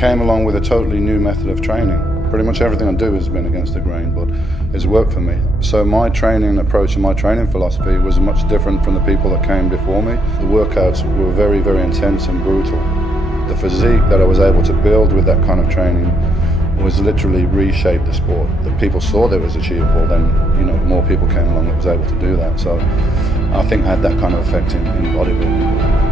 came along with a totally new method of training. Pretty much everything I do has been against the grain, but it's worked for me. So my training approach and my training philosophy was much different from the people that came before me. The workouts were very, very intense and brutal. The physique that I was able to build with that kind of training was literally reshaped the sport. The people saw that it was achievable, then more people came along that was able to do that. So I think I had that kind of effect in bodybuilding.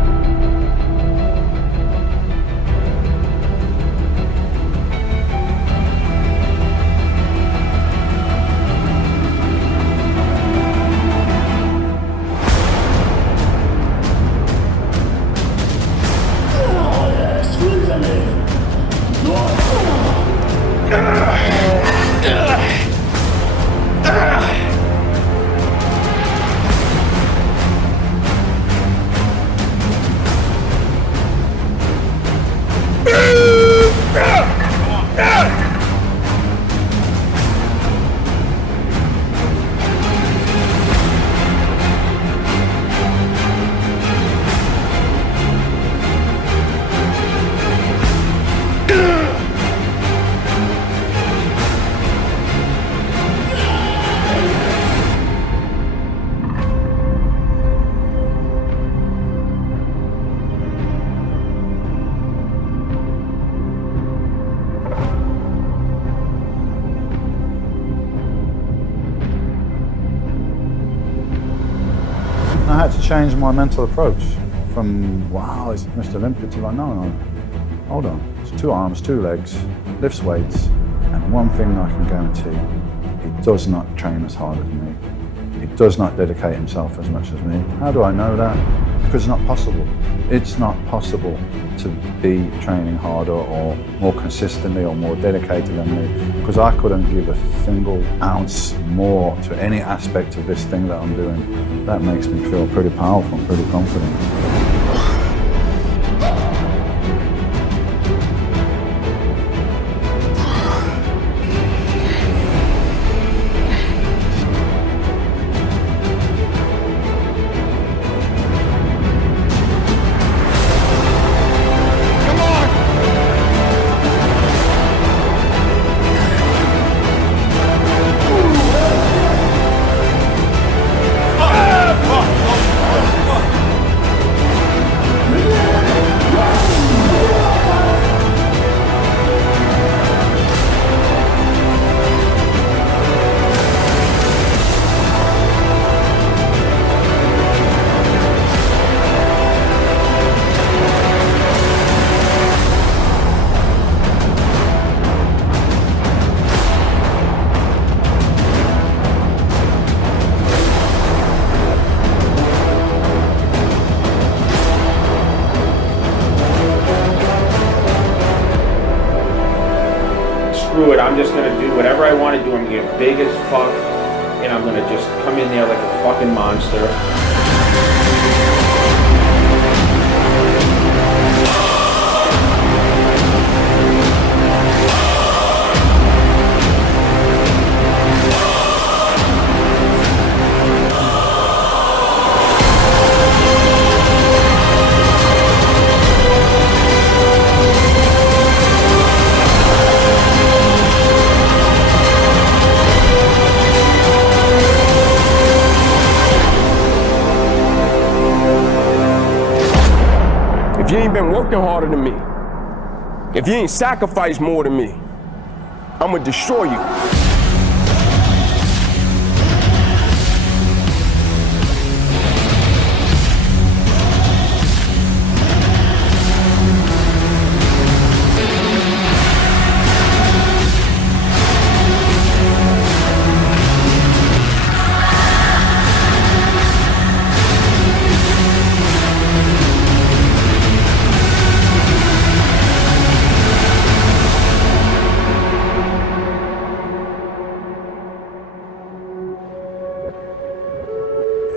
I had to change my mental approach from, wow, it's Mr. Olympia, to like, no, hold on. It's 2 arms, 2 legs, lifts weights, and one thing I can guarantee, he does not train as hard as me. He does not dedicate himself as much as me. How do I know that? Because it's not possible. It's not possible to be training harder or more consistently or more dedicated than me, because I couldn't give a single ounce more to any aspect of this thing that I'm doing. That makes me feel pretty powerful and pretty confident. Screw it, I'm just gonna do whatever I want to do. I'm gonna get big as fuck, and I'm gonna just come in there like a fucking monster. If you ain't been working harder than me, if you ain't sacrificed more than me, I'm gonna destroy you.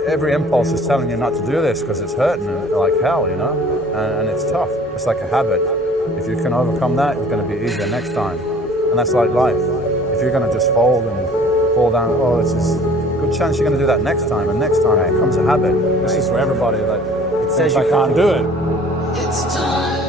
Every impulse is telling you not to do this because it's hurting like hell, and it's tough. It's like a habit. If you can overcome that, it's going to be easier next time. And that's like life. If you're going to just fold and fall down, oh, it's just a good chance you're going to do that next time, and next time it becomes a habit. This is for everybody that says you can't do it. It's time.